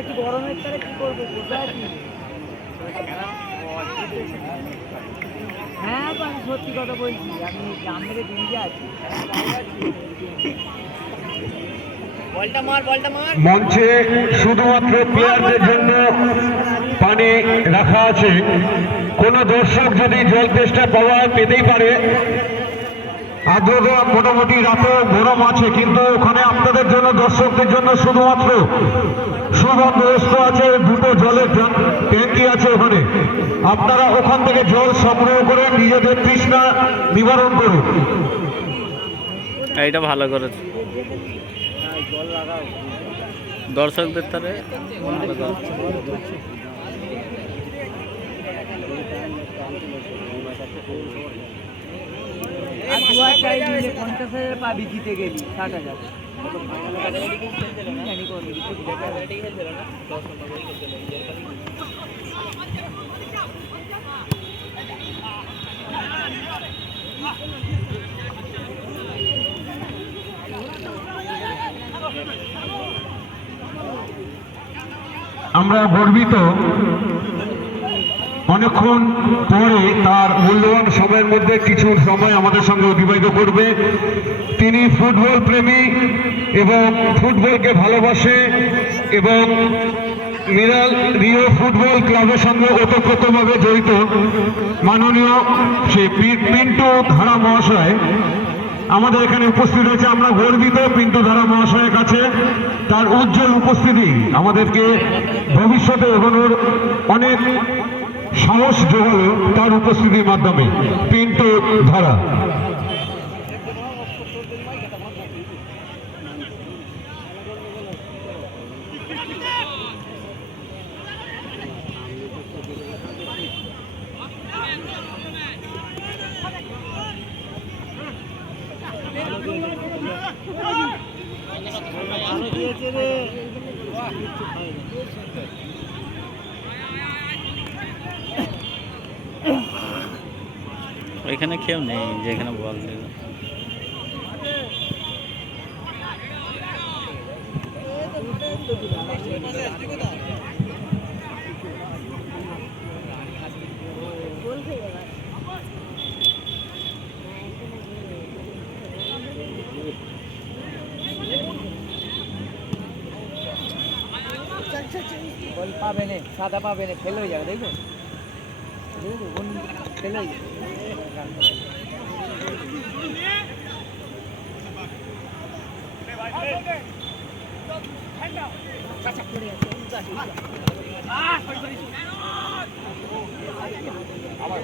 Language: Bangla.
একটু গরমের তারে কি করবো বসে আছি। হ্যাঁ আমি সত্যি কথা বলছি, আমি গ্রাম থেকে দিনকে আছি। মঞ্চে শুধুমাত্র প্লেয়ারদের জন্য পানি রাখা আছে। কোন দর্শক যদি জল তেষ্টা পাওয়া পেতেই পারে। আদ্রতা মোটামুটি রাতে গরম আছে, কিন্তু ওখানে আপনাদের জন্য দর্শকদের জন্য শুধুমাত্র সুবন্দোবস্ত আছে। দুটো জলের ট্যাঙ্কি আছে ওখানে, আপনারা ওখান থেকে জল সংগ্রহ করে নিজেদের তৃষ্ণা নিবারণ করুন। এইটা ভালো করেছে দর্শকদের তারে ভালো করেছে। 50,000 পাবি, জিতে গেলি 60,000। আমরা গর্বিত অনেকক্ষণ পরে তার মূল্যবান সময়ের মধ্যে কিছু সময় আমাদের সঙ্গে অতিবাহিত করবে। তিনি ফুটবল প্রেমী এবং ফুটবলকে ভালোবাসে এবং মিরাল রিও ফুটবল ক্লাবের সঙ্গে ওতপ্রোতভাবে জড়িত মাননীয় সেই পিন্টু ধারা মহাশয় আমাদের এখানে উপস্থিত হয়েছে। আমরা গর্বিত পিন্টু ধারা মহাশয়ের কাছে। তার উজ্জ্বল উপস্থিতি আমাদেরকে ভবিষ্যতে এগোনোর অনেক সাহস জোগালো তার উপস্থিতির মাধ্যমে। পিন্টু ধারা ওইখানে কেউ নেই যেখানে বল দিল। বল পাবে না, সাদা পাবে না, ফেল হয়ে যাবে। দেখবেন ফেল হয়ে যাবে। আবার